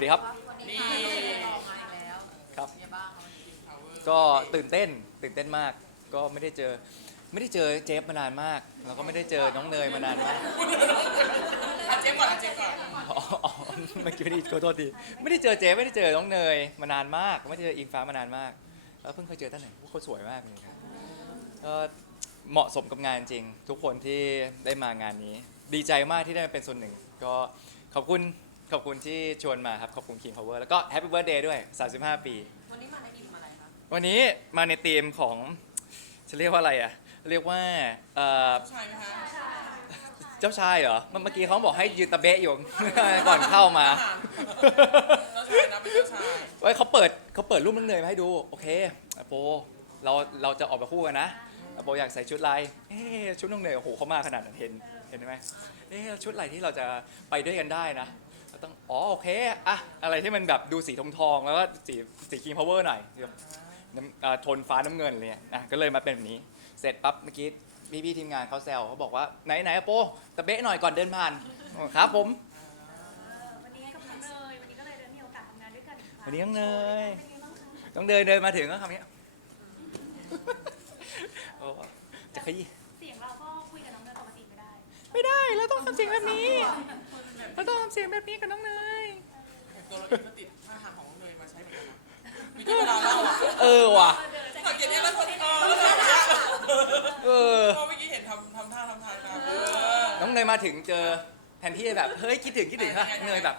ยังยังสวัสดีครับ นี่ครับ ก็ตื่นเต้น ตื่นเต้นมาก ก็ไม่ได้เจอ ไม่ได้เจอเจฟมานานมาก แล้วก็ไม่ได้เจอน้องเนยมานานมากอาเจ๊ก่อนอาเจ๊ก่อนอ๋ออ๋อเมื่อกี้ไม่ได้ขอโทษทีไม่ได้เจอเจฟไม่ได้เจอน้องเนยมานานมาก ไม่ได้เจออิงฟ้ามานานมาก แล้วเพิ่งเคยเจอท่านไหนโอ้เขาสวยมากเลยครับก็เหมาะสมกับงานจริง ทุกคนที่ได้มางานนี้ ดีใจมากที่ได้มาเป็นส่วนหนึ่ง ก็ขอบคุณ ขอบคุณที่ชวนมาครับ ขอบคุณ King Power แล้วก็ Happy Birthday ด้วย 35 ปี วันนี้มาในทีมอะไรคะวันนี้มาในธีมของ จะเรียกว่าอะไรอะ เรียกว่าเอ่อใช่ไหมคะเจ้าชายเหรอเมื่อเมื่อกี้เขาบอกให้ยืนตะเบะอยู่ ก่อนเข้ามา เจ้าชายนะเป็นเจ้าชายเว้ยเขาเปิดเขาเปิดรูปน้องเนยมาให้ดู โอเคอโปเราเราจะออกมาคู่กันนะอโปอยากใส่ชุดลายเอ๊ะชุดน้องเนยโอ้โหเขามาขนาดนั้นเห็นเห็นไหมเอ๊ะชุดอะไรที่เราจะไปด้วยกันได้นะเรา ต้อง อ๋อ โอเคอะอะไรที่มันแบบดูสีทองทองๆแล้วก็สีสีคิงพาวเวอร์หน่อยน้ำเอ่อโทนฟ้าน้ำเงินอะไรเลยนะก็เลยมาเป็นแบบนี้ เสร็จปั๊บเมื่อกี้พี่พี่ๆทีมงานเขาแซวเขาบอกว่าไหนไหนอะโปตะเบะหน่อยก่อนเดินผ่านครับผม วันนี้กับน้องเนยวันนี้ก็เลยได้มีโอกาสทำงานด้วยกันอีกครั้งวันนี้น้องเนย เป็นไงบ้างคะต้องเดินเดินมาถึงก็คำนี้ โอ้จะขยี้เสียงเราก็คุยกับน้องเนยปกติไม่ได้ ไม่ได้เราต้องทำเสียงแบบนี้ เราต้องทำเสียงแบบนี้กับน้องเนยตัวเราเองก็ติดท่าทางของเนยมาใช้เหมือนกันนะมีที่เวลาเล่าอะเออว่ะ สังเกตเนี่ยแล้วคนเออแล้วแบบเนี้ยเออ ก็เมื่อกี้เห็นทำทำท่าทำทางมาเออ น้องเนยมาถึงเจอแทนที่จะแบบ เฮ้ยคิดถึงคิดถึงฮะเนยแบบ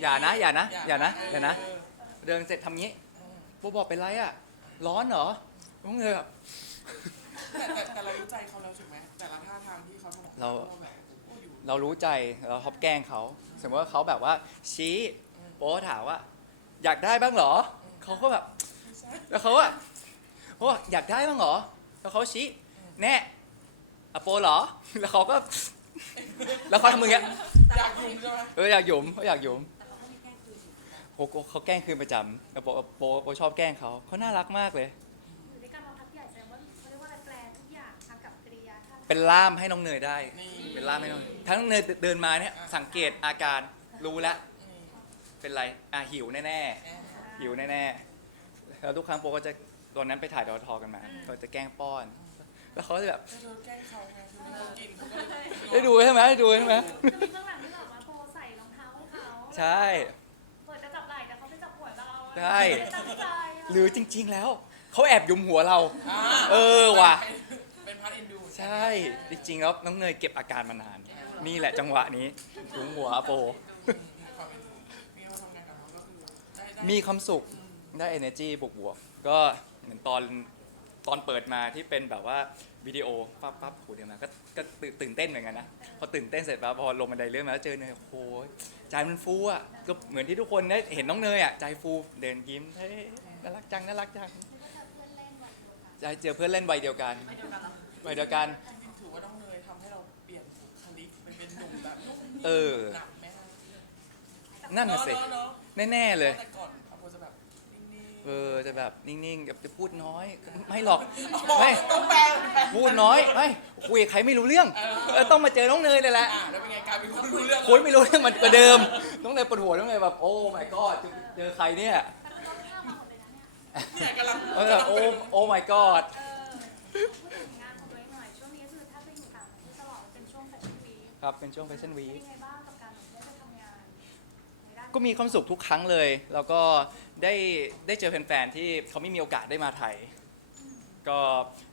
อย่านะ อย่านะ อย่านะอย่านะ เดินเสร็จทำงี้โบบอกเป็นไรอะ ร้อนเหรอน้องเนยแบบ แต่แต่แต่เรารู้ใจเขาแล้วถูกไหมแต่ละท่าทางที่เขาทำเราแบบโอ้อยู่ เรารู้ใจเราฮอบแกล้งเขาสมมติว่าเขาแบบว่าชี้โป๊ถามว่า อยากได้บ้างเหรอเขาก็แบบแล้วเขาอะเขาบอกอยากได้บ้างเหรอแล้วเขาชี้แน่อะโปเหรอ แล้วเขาก็ แล้วเขาทำมืออย่างเงี้ยอยากยุ่งใช่ไหมเอออยากหยุมเขาอยากหยุมโปเขาแกล้งคืนประจำแล้วโปโปโปชอบแกล้งเขาเขาน่ารักมากเลยอยู่ด้วยกันเราทักใหญ่แสดงว่าเขาเรียกว่าอะไรแปลทุกอย่างทำกับกริยาท่าเป็นล่ามให้น้องเนยได้นี่ เป็นล่ามให้น้องเนยถ้าน้องเนยเดินมาเนี่ยสังเกตอาการรู้แล้วอืมเป็นไรอะหิวแน่ๆแอะหิวแน่ๆแล้วทุกครั้งโปก็จะตอนนั้นไปถ่ายดอทอกันมาเขาจะแกล้งป้อน แล้วเขาจะแบบแต่เธอแกล้งเขาไงคือเขากินเขาก็เลยได้ดูใช่ไหมได้ดูใช่ไหมจะมีเบื้องหลังที่แบบว่าโปใส่รองเท้าให้เขาใช่เปิดจะจับไหล่แต่เขาไปจับหัวเราใช่ไม่ตั้งใจะหรือจริง ๆแล้วเขาแอบยุมหัวเราอ่าเออว่ะเป็น พาร์ทเอ็นดูใช่ จริงๆแล้วน้องเนยเก็บอาการมานาน นี่แหละจังหวะนี้ยุมหัวโป ความเป็นมีเขาทำงานกับเขาก็คือได้ได้มีความสุขได้ energy บวกๆก็เหมือนตอนตอนเปิดมาที่เป็นแบบว่าวิดีโอปั๊บปั๊บโหเดี๋ยวมาก็ก็ตื่นตื่นเต้นเหมือนกันนะพอตื่นเต้นเสร็จปั๊บพอลงบันไดเลื่อนมาแล้วเจอเนยโอ้โหใจมันฟูอะก็เหมือนที่ทุกคนได้เห็นน้องเนยอะใจฟูเดินยิ้มเฮ้ยน่ารักจังน่ารักจังใจเจอเพื่อนเล่นวัยเดียวกันวั ยเดียวกันถือว่าน้องเนยทำให้เราเปลี่ยนบุคลิกเป็นเป็นหนุ่มแบบนุ่มนิ่มเออ หนักไหมคะนั่นน่ะสิเอะเนอะแน่ๆเลย แต่ก่อนอาโปจะแบบนิ่งๆเออจะแบบนิ่งๆจะพูดน้อย ไม่หรอกอ๋อไม่ต้องแปลแปลพูดน้อยไม่คุยกับใครไม่รู้เรื่องเออต้องมาเจอน้องเนยเลยแหละ อ่าแล้วเป็นไงกลายเป็นคนรู้เรื่องคุยไม่รู้เรื่องมันกว่าเดิม น้องเนยปวดหัวน้องเนยแบบโอ้ my god จะเจอใครเนี่ยเนี่ยกำลังเออโอ้โอ้ my god เออพูดถึงงานของตัวเอง คครับเป็นช่วง fashion เป็น week ยังไงบ้างกับการได้ไปทำงานในด้านก็มีความสุขทุกครั้งเลย แล้วก็ได้ได้เจอแฟนๆที่เขาไม่มีโอกาสได้มาไทย ก็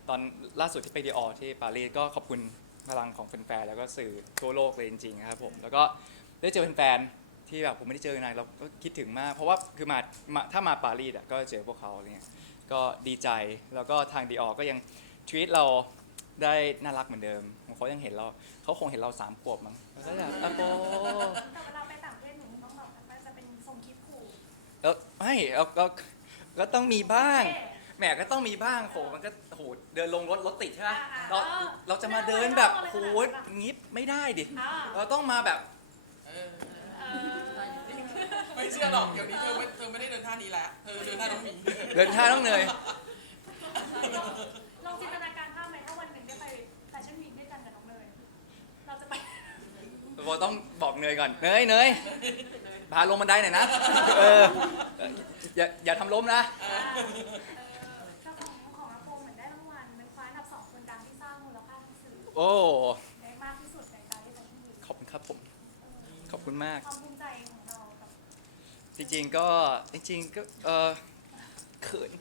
ตอนล่าสุดที่ไปดีออที่ปารีสก็ขอบคุณพลังของแฟนๆแล้วก็สื่อทั่วโลกเลยจริงๆครับผมแล้วก็ได้เจอแฟนๆที่แบบผมไม่ได้เจอนานเราก็คิดถึงมาก เพราะว่าคือมามาถ้ามาปารีสอะก็เจอพวกเขาอะไรเงี้ยก็ดีใจแล้วก็ทางดีออก็ยังทวีตเรา ได้น่ารักเหมือนเดิมเขายังเห็นเราเขาคงเห็นเราสามขวบมั้งแล้วก็แบบตะโกแต่เวลาไปต่างประเทศหนูต้องแบบมันจะเป็นทรงคลิปขู่แล้วไม่เราก็ก็ต้องมีบ้าง แหมก็ต้องมีบ้างโหมันก็โหเดินลงรถรถติดใช่ไหมเราเราจะมาเดินแบบโหงิบไม่ได้ดิอ่าเราต้องมาแบบ เออเออไม่เชื่อหรอกเดี๋ยวนี้เธอไม่เธอไม่ได้เดินท่านี้แล้วเธอเดินท่าน้องหมีเดินท่าต้องเหนื่อยลองจินตนาการภาพไหมถ้าวันหนึ่งได้ไปแฟชั่นวีคด้วยกันกับ น้องเนยเราจะไปเราต้องบอกเนยก่อน เนยเนยไปพาลงบันไดหน่อยนะ เออ อย่าอย่าทำล้มนะเออเจ้าของของอาโปเหมือนได้รางวัลเป็นคว้าอันดับสองคนดังที่สร้างมูลค่าทางสื่อโอ้ ได้มากที่สุดในการที่จะที่ขอบคุณครับผม ขอบคุณมาก ความภูมิใจของเรากับจริงๆก็จริงๆก็เออเขิน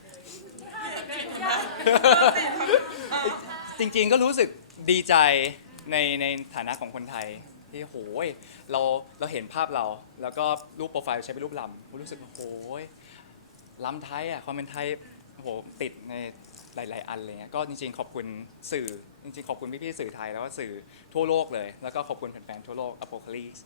จริงๆก็รู้สึกดีใจในในฐานะของคนไทย ที่โหยเราเราเห็นภาพเรา แล้วก็รูปโปรไฟล์ใช้เป็นรูปลำรู้สึกโหยลำไทยอะความเป็นไทยโหติดในหลาย ๆ อันเลยเงี้ยก็จริง ๆ ขอบคุณสื่อ จริง ๆ ขอบคุณพี่ ๆ สื่อไทยแล้วก็สื่อทั่วโลกเลย แล้วก็ขอบคุณแฟน ๆ ทั่วโลก Apocalypse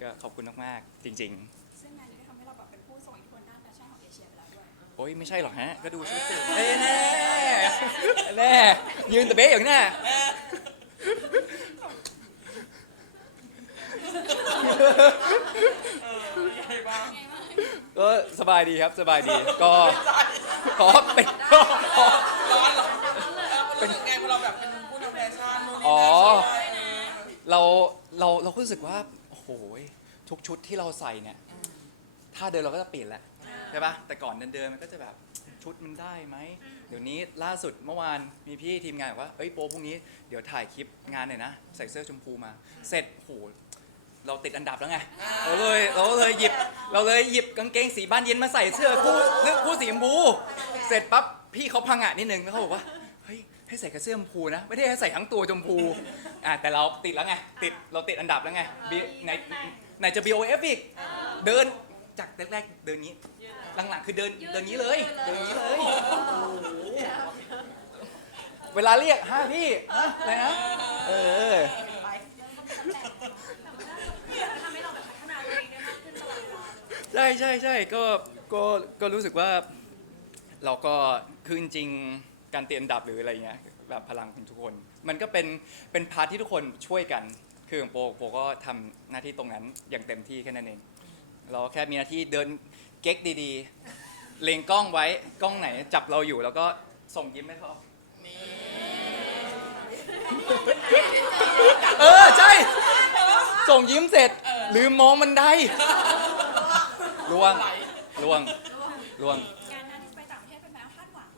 ก็ขอบคุณมาก ๆ จริง ๆ ซึ่งงานนี้ก็ทำให้เราแบบเป็นผู้ทรงอิทธิพลด้านแฟชั่นของเอเชียไปแล้วด้วยโอ้ยไม่ใช่หรอกฮะ ก็ดูชื่อสื่อเอ้ยแน่แน่ยืนตะเบ๊ะอย่างนี้น่ะ เออเป็นยังไงบ้างก็สบายดีครับสบายดีก็ขอเป็นร้อนเหรอเป็นรู้สึกไงพอเราแบบเป็นผู้นำแฟชั่นนู่นนี่นั่นใช่ไหมเราเราเราก็รู้สึกว่าโอ้โหทุกชุดที่เราใส่เนี่ยถ้าเดินเราก็จะเปลี่ยนแหละใช่ปะแต่ก่อนเดินๆมันก็จะแบบชุดมันได้ไหมเดี๋ยวนี้ล่าสุดเมื่อวานมีพี่ทีมงานบอกว่าเอ้ยโปรพรุ่งนี้เดี๋ยวถ่ายคลิปงานหน่อยนะใส่เสื้อชมพูมา เสร็จโอ้โห เราติดอันดับแล้วไงเราเลยเราก็เลยหยิบเราเลยหยิบกางเกงสีบ้านเย็นมาใส่เสื้อคู่เสื้อคู่สีชมพูเสร็จปั๊บพี่เขาพังอะนิดนึงแล้วเขาบอกว่าเฮ้ยให้ใส่กระเสื้อชมพูนะ ไม่ได้ให้ใส่ทั้งตัวชมพูอะแต่เราติดแล้วไงติดเราติดอันดับแล้วไง B- ไหนไหนจะ BOF อีกเดินจากแรกๆเดินนี้ หลังๆคือเดินเดินนี้เลย เดินนี้เลยเวลาเรียกฮะพี่ฮะอะไรนะเออ ทำให้เราแบบพัฒนาตัวเองได้มากขึ้นตลอดเวลาเลย ใช่ใช่ใช่ก็ก็ก็รู้สึกว่า เราก็คือจริงๆการเตียนดับหรืออะไรเงี้ยแบบพลังของทุกคน มันก็เป็นเป็นพาร์ทที่ทุกคนช่วยกันคือของโปโปก็ทำหน้าที่ตรงนั้นอย่างเต็มที่แค่นั้นเอง เราแค่มีหน้าที่เดินเก๊กดีๆ เล็งกล้องไว้กล้องไหนจับเราอยู่แล้วก็ส่งยิ้มให้เขาเออใช่ ส่งยิ้มเสร็จ ลืมมองบันได้ ล่วงไหลล่วงล่วงงานนั้นที่ไปต่างประเทศเป็นแม้คาดหวัง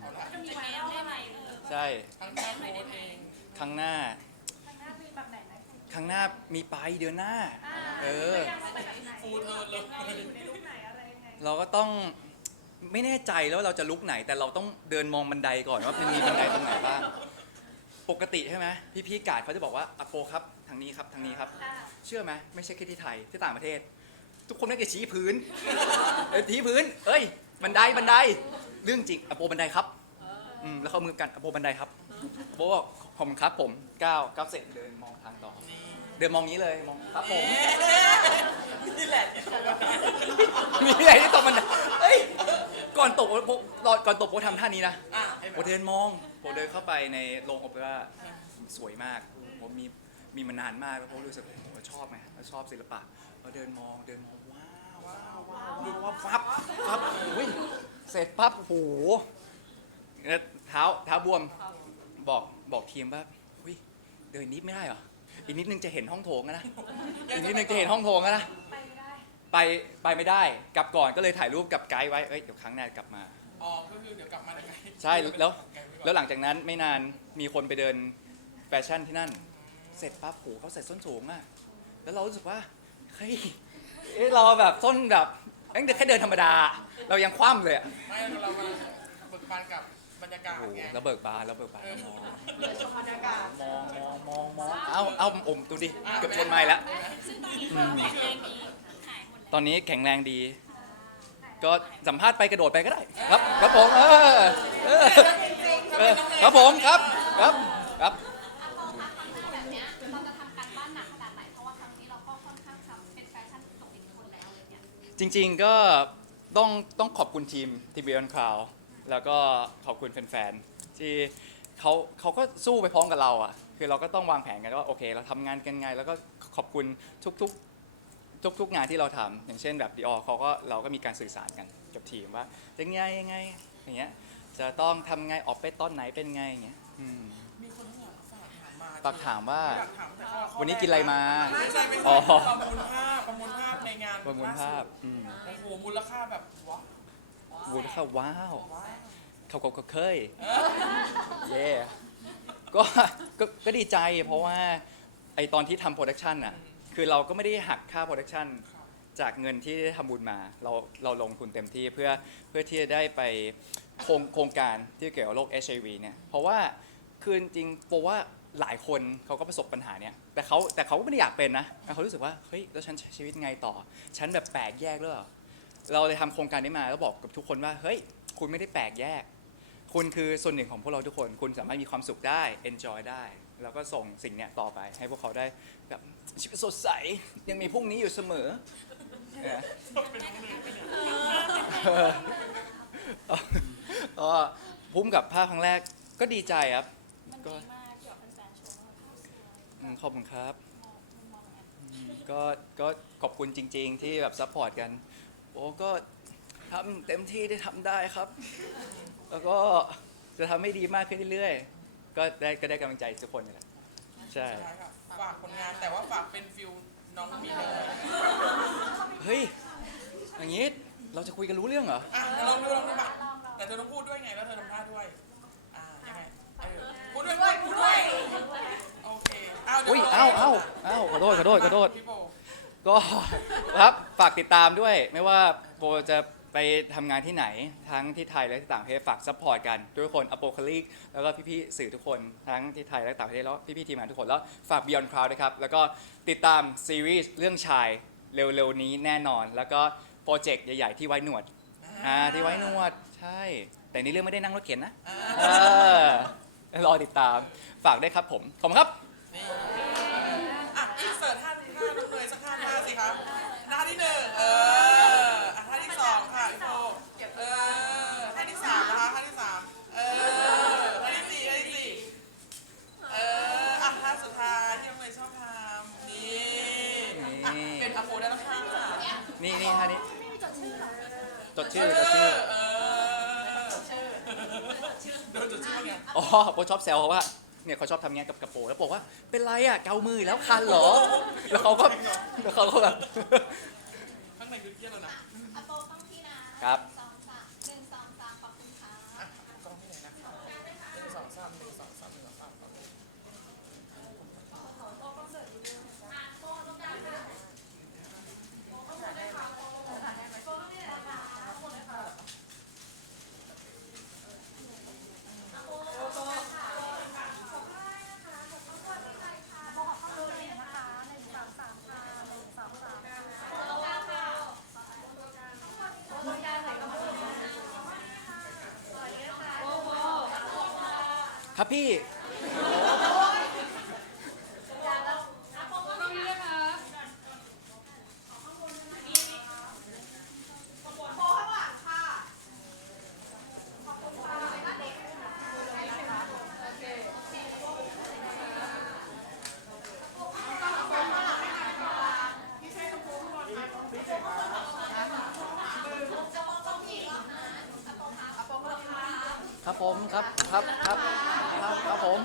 แล้วนะอืมจะมีไวรัลอะไรเออใช่ทั้งแม่โค้ดเอง ครั้งหน้าทางหน้ามีแบบไหนไหมครั้งหน้ามีไปเดือนหน้า อ่าเอออยากไปแบบไหนฟูเธอเลยเราอยู่ในรูปไหนอะไรยังไง เราก็ต้องไม่แน่ใจแล้วาเราจะลุกไหน แต่เราต้องเดินมองบันไดก่อนว่ามันมีบันไดตรงไหนบ้างปกติใช่ไหมพี่พี่ๆกาดเขาจะบอกว่าอโปครับทางนี้ครับทางนี้ครับ อ่า เชื่อไหมไม่ใช่แค่ที่ไทยที่ต่างประเทศ ทุกคนไม่ได้ชี้พื้นเอ้ยชี้พื้น เอ้ย บันไดบันได เรื่องจริงอโปบันไดครับอืมแล้วเขามือกันอโปบันไดครับโปบอกผมครับผมก้าวก้าวเสร็จเดินมองทางต่อ เดินมองนี้เลยมองครับผม นี่แหละที่เขาว่ามีอะไรที่ตกบันไดเอ้ย ก่อนตกโปรอก่อนตกโปทำท่านี้นะอะให้แบโปบเดินมองโปเดินเข้าไปในโรงโอเปร่าสวยมากผมมีมีมานานมากแล้วผมรู้สึกโอ้โหชอบไงชอบศิลปะเดินมองเดินมอง ว้าวว้าวว้าวดูว่าฟับฟับอุ้ยเสร็จปั๊บโอ้โหแล้วเท้าเท้าบวมบอกบอกทีมว่าอุ้ยเดินนิดไม่ได้เหรออีกนิดนึงจะเห็นห้องโถงแล้วนะอีกนิดนึงจะเห็นห้องโถงแล้วนะไปไม่ได้ไปไปไม่ได้กลับก่อนก็เลยถ่ายรูปกับไกด์ไว้เอ้ยเดี๋ยวครั้งหน้ากลับมา อ๋อ ก็คือเดี๋ยวกลับมาได้ไงใช่แล้วแล้วหลังจากนั้นไม่นานมีคนไปเดินแฟชั่นที่นั่น เสร็จปั๊บโหเขาใส่ส้นสูงอะแล้วเรารู้สึกว่าเฮ้ย เอ๊ะเราแบบส้นแบบเอ้ยแค่เดินธรรมดา เรายังคว่ำเลยอะไม่เรามาเบิกบานกับบรรยากาศโอ้โหไงแล้วเบิกบานแล้วเบิกบานมองชมบรรยากาศ มองมองมองมองเอ้าเอ้าอมดูดิเกือบชนไม้แล้ว ซึ่งตอนนี้ความแข็งแรงดีหายหมดแล้วตอนนี้แข็งแรงดี ก็สัมภาษณ์ไปกระโดดไปก็ได้ ครับ ครับผมเออเออเออครับผมครับครับครับ จริงๆก็ต้องต้องขอบคุณทีมทีบีออนคลาวแล้วก็ขอบคุณแฟนๆที่เขาเขาก็สู้ไปพร้อมกับเราอะ คือเราก็ต้องวางแผนกันว่าโอเค เราทำงานกันไง แล้วก็ขอบคุณทุกๆ ทุกๆงานที่เราทำอย่างเช่นแบบดีออเขาก็เราก็มีการสื่อสารกันกับทีมว่าจะไงยังไงอย่างเงี้ยจะต้องทำไงออกไปตอนไหนเป็นไงอย่างเงี้ยอืมมีคนข้างหลังฝากถามมาฝากถามว่า อยากถามแต่ข้อข้อวันนี้กินอะไรมา ไม่ใช่ไม่อ๋ใช่อประมูลภาพประมูลภาพ ในงานประมูลภาพอืมโอ้โหมูลค่าแบบว้าววูดเข้าว้าวว้าวเขาก็เคย เย่ก็ก็ก็ดีใจเพราะว่าไอตอนที่ทำโปรดักชันอะ คือเราก็ไม่ได้หักค่าโปรดักชันครับจากเงินที่ได้ทำบุญมา เราเราลงทุนเต็มที่เพื่อเพื่อที่จะได้ไปโครงโครงการที่เกี่ยวกับโรค HIV เนี่ย เพราะว่าคือจริงๆโปรว่า หลายคนเขาก็ประสบปัญหาเนี่ยแต่เขาแต่เขาก็ไม่ได้อยากเป็นนะแต่เขารู้สึกว่าเฮ้ยแล้วฉันใช้ชีวิตไงต่อ ฉันแบบแปลกแยกหรือเปล่าเราเลยทำโครงการนี้มาแล้วบอกกับทุกคนว่าเฮ้ยคุณไม่ได้แปลกแยก คุณคือส่วนหนึ่งของพวกเราทุกคน คุณสามารถมีความสุขได้ enjoy ได้ แล้วก็ส่งสิ่งเนี้ยต่อไป ให้พวกเขาได้แบบชีวิตสดใสยังมีพรุ่งนี้อยู่เสมอเนี่ยก็พุ่มกับภาพครั้งแรกก็ดีใจครับมันดีมาก อืมขอบคุณครับมองมุมมองแบบอืมก็ก็ขอบคุณจริง ๆ ที่แบบซัพพอร์ตกัน โอ้ก็ทำเต็มที่ได้ทำได้ครับ แล้วก็จะทำให้ดีมากขึ้นเรื่อยๆ ก็ได้ก็ได้กำลังใจทุกคนนี่แหละใช่ ใช่ครับฝากผลงานแต่ว่าฝากเป็นฟิลน้องมีเลยเฮ้ย อย่างนี้เราจะคุยกันรู้เรื่องเหรอ อะลองดูลองดูบัตรแต่เธอต้องพูดด้วยไงแล้วเธอทำท่าด้วย อ่ายังไงเออพูดด้วยพูดด้วยโอเคเอาอุ้ยเอ้าเอ้าเอ้าขอโทษขอโทษขอโทษ พี่โบก็ ครับฝากติดตามด้วย ไม่ว่าโบจะไปทำงานที่ไหน ทั้งที่ไทยและที่ต่างประเทศฝากซัพพอร์ตกันทุกคนอโปคลิกแล้วก็พี่ๆสื่อทุกคนทั้งที่ไทยและต่างประเทศแล้วพี่ๆทีมงานทุกคนแล้วฝาก Beyond Cloud ด้วยครับ แล้วก็ติดตามซีรีส์เรื่องชายเร็วๆนี้แน่นอน แล้วก็โปรเจกต์ใหญ่ๆที่ไว้หนวดอ่าที่ไว้หนวดใช่ แต่ในเรื่องไม่ได้นั่งรถเข็นนะเออรอติดตามฝากด้วยครับผมขอบคุณครับ นี่อะอินเสิร์ตท่าท่าน้องเนยสักท่าท่าสิครับท่าที่หนึ่งเอออะท่าที่สองค่ะพี่โบเออท่าที่สามนะคะท่าที่สามเออท่าที่สี่ท่าที่สี่เอออะท่าสุดท้ายที่น้องเนยชอบทำนี่อะเป็นอโปได้แล้วค่ะนี่นี่ท่านี้ไม่มีจดชื่อหรอจดชื่อจดชื่อเออโดนจดชื่อไงอ๋อโปชอบแซวเขาว่า เนี่ยเขาชอบทำงานกับกระโปรงแล้วบอกว่าเป็นไรอะเกามือแล้วคันเหรอ แล้วเขาก็แล้วเขาก็แบบข้างในคือเครียดแล้วนะอโปต้องที่นะครับ สองสามหนึ่งสองสามขอบคุณค่ะ อะกล้องที่ไหนนะครับหนึ่งสองสามหนึ่งสองสามหนึ่งสองสามขอบคุณ นะคะหนึ่งสามสามค่ะหนึ่งสามสามค่ะ ครับพี่ ครับผมครับครับครับ ผม